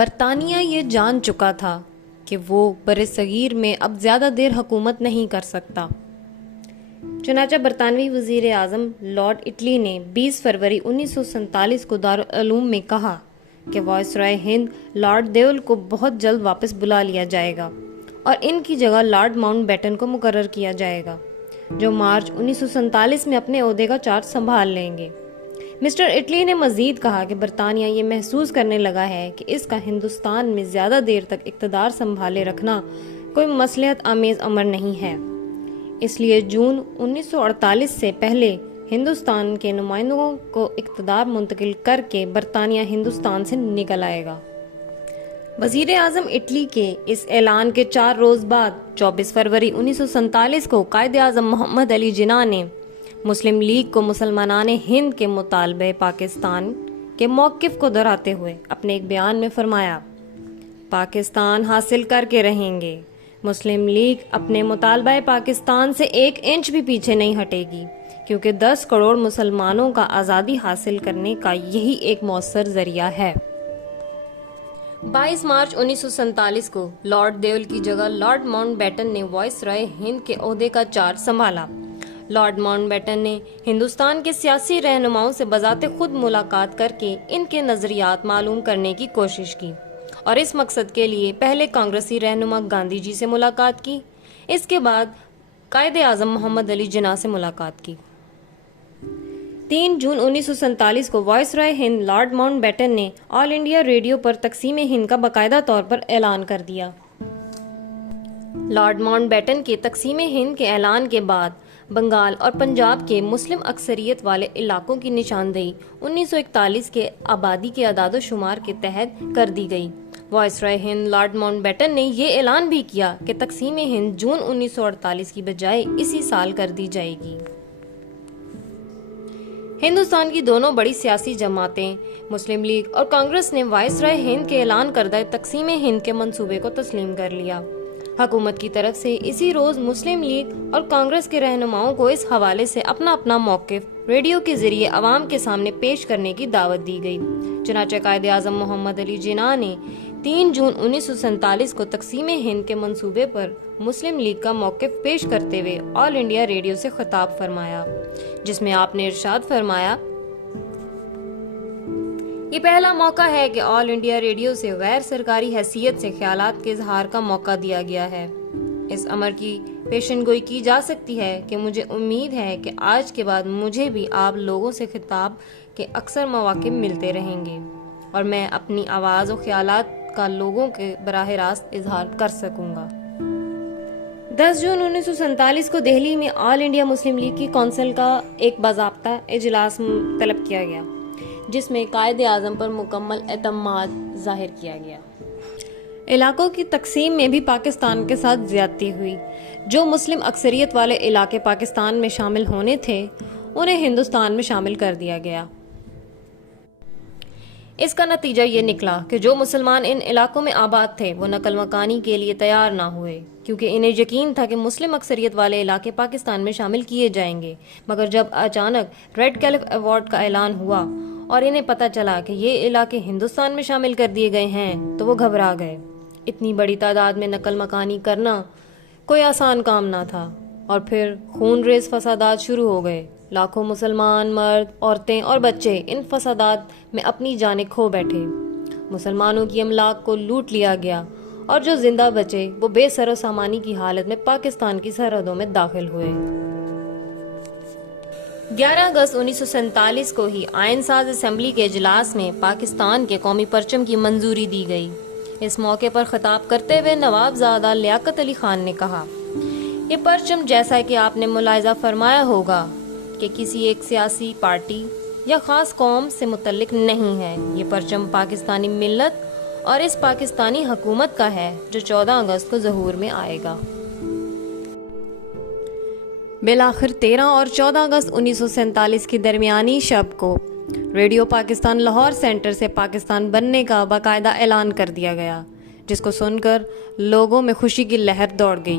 برطانیہ یہ جان چکا تھا کہ وہ برصغیر میں اب زیادہ دیر حکومت نہیں کر سکتا۔ چنانچہ برطانوی وزیر اعظم لارڈ اٹلی نے 20 فروری 1947 کو دارالعلوم میں کہا کہ وائسرائے ہند لارڈ دیول کو بہت جلد واپس بلا لیا جائے گا اور ان کی جگہ لارڈ ماؤنٹ بیٹن کو مقرر کیا جائے گا، جو مارچ 1947 میں اپنے عہدے کا چارج سنبھال لیں گے۔ مسٹر اٹلی نے مزید کہا کہ برطانیہ یہ محسوس کرنے لگا ہے کہ اس کا ہندوستان میں زیادہ دیر تک اقتدار سنبھالے رکھنا کوئی مصلحت آمیز امر نہیں ہے، اس لیے جون 1948 سے پہلے ہندوستان کے نمائندوں کو اقتدار منتقل کر کے برطانیہ ہندوستان سے نکل آئے گا۔ وزیر اعظم اٹلی کے اس اعلان کے 4 روز بعد 24 فروری 1947 کو قائد اعظم محمد علی جناح نے مسلم لیگ کو مسلمانان ہند کے مطالبہ پاکستان کے موقف کو دہراتے ہوئے اپنے ایک بیان میں فرمایا، پاکستان حاصل کر کے رہیں گے۔ مسلم لیگ اپنے مطالبہ پاکستان سے 1 انچ بھی پیچھے نہیں ہٹے گی، کیونکہ 10 کروڑ مسلمانوں کا آزادی حاصل کرنے کا یہی ایک مؤثر ذریعہ ہے۔ 22 مارچ 1947 کو لارڈ دیول کی جگہ لارڈ ماؤنٹ بیٹن نے وائسرائے ہند کے عہدے کا چارج سنبھالا۔ لارڈ ماؤنٹ بیٹن نے ہندوستان کے سیاسی رہنماؤں سے بذات خود ملاقات کر کے ان کے نظریات معلوم کرنے کی کوشش کی اور اس مقصد کے لیے پہلے کانگریسی رہنما گاندھی جی سے ملاقات کی، اس کے بعد قائد اعظم محمد علی جناح سے ملاقات کی۔ 3 جون 1947 کو وائسرائے ہند لارڈ ماؤنٹ بیٹن نے آل انڈیا ریڈیو پر تقسیم ہند کا باقاعدہ طور پر اعلان کر دیا۔ لارڈ ماؤنٹ بیٹن کے تقسیم ہند کے اعلان کے بعد بنگال اور پنجاب کے مسلم اکثریت والے علاقوں کی نشاندہی 1941 کے آبادی کے اعداد و شمار کے تحت کر دی گئی۔ وائسرائے ہند لارڈ ماؤنٹ بیٹن نے یہ اعلان بھی کیا کہ تقسیم ہند جون 1948 کی بجائے اسی سال کر دی جائے گی۔ ہندوستان کی دونوں بڑی سیاسی جماعتیں مسلم لیگ اور کانگریس نے وائسرائے ہند کے اعلان کردہ تقسیم ہند کے منصوبے کو تسلیم کر لیا۔ حکومت کی طرف سے اسی روز مسلم لیگ اور کانگریس کے رہنماؤں کو اس حوالے سے اپنا اپنا موقف ریڈیو کے ذریعے عوام کے سامنے پیش کرنے کی دعوت دی گئی۔ چنانچہ قائد اعظم محمد علی جناح نے 3 جون 1947 کو تقسیم ہند کے منصوبے پر مسلم لیگ کا موقف پیش کرتے ہوئے آل انڈیا ریڈیو سے خطاب فرمایا، جس میں آپ نے ارشاد فرمایا، یہ پہلا موقع ہے کہ آل انڈیا ریڈیو سے غیر سرکاری حیثیت سے خیالات کے اظہار کا موقع دیا گیا ہے۔ اس امر کی پیشن گوئی کی جا سکتی ہے کہ مجھے امید ہے کہ آج کے بعد مجھے بھی آپ لوگوں سے خطاب کے اکثر مواقع ملتے رہیں گے اور میں اپنی آواز و خیالات کا لوگوں کے براہ راست اظہار کر سکوں گا۔ 10 جون 1947 کو دہلی میں آل انڈیا مسلم لیگ کی کونسل کا ایک باضابطہ اجلاس طلب کیا گیا، جس میں قائد اعظم پر مکمل اعتماد ظاہر کیا گیا۔ علاقوں کی تقسیم میں بھی پاکستان کے ساتھ زیادتی ہوئی۔ جو مسلم اکثریت والے علاقے پاکستان میں شامل ہونے تھے، انہیں ہندوستان میں شامل کر دیا گیا۔ اس کا نتیجہ یہ نکلا کہ جو مسلمان ان علاقوں میں آباد تھے وہ نقل مکانی کے لیے تیار نہ ہوئے، کیونکہ انہیں یقین تھا کہ مسلم اکثریت والے علاقے پاکستان میں شامل کیے جائیں گے۔ مگر جب اچانک ریڈ کلف ایوارڈ کا اعلان ہوا اور انہیں پتہ چلا کہ یہ علاقے ہندوستان میں شامل کر دیے گئے ہیں تو وہ گھبرا گئے۔ اتنی بڑی تعداد میں نقل مکانی کرنا کوئی آسان کام نہ تھا، اور پھر خون ریز فسادات شروع ہو گئے۔ لاکھوں مسلمان مرد، عورتیں اور بچے ان فسادات میں اپنی جانیں کھو بیٹھے۔ مسلمانوں کی املاک کو لوٹ لیا گیا اور جو زندہ بچے وہ بے سر و سامانی کی حالت میں پاکستان کی سرحدوں میں داخل ہوئے۔ 11 اگست 1947 کو ہی آئین ساز اسمبلی کے اجلاس میں پاکستان کے قومی پرچم کی منظوری دی گئی۔ اس موقع پر خطاب کرتے ہوئے نواب زادہ لیاقت علی خان نے کہا، یہ پرچم جیسا کہ آپ نے ملاحظہ فرمایا ہوگا کہ کسی ایک سیاسی پارٹی یا خاص قوم سے متعلق نہیں ہے۔ یہ پرچم پاکستانی ملت اور اس پاکستانی حکومت کا ہے جو 14 اگست کو ظہور میں آئے گا۔ بالآخر 13 اور 14 اگست 1947 کی درمیانی شب کو ریڈیو پاکستان لاہور سینٹر سے پاکستان بننے کا باقاعدہ اعلان کر دیا گیا، جس کو سن کر لوگوں میں خوشی کی لہر دوڑ گئی۔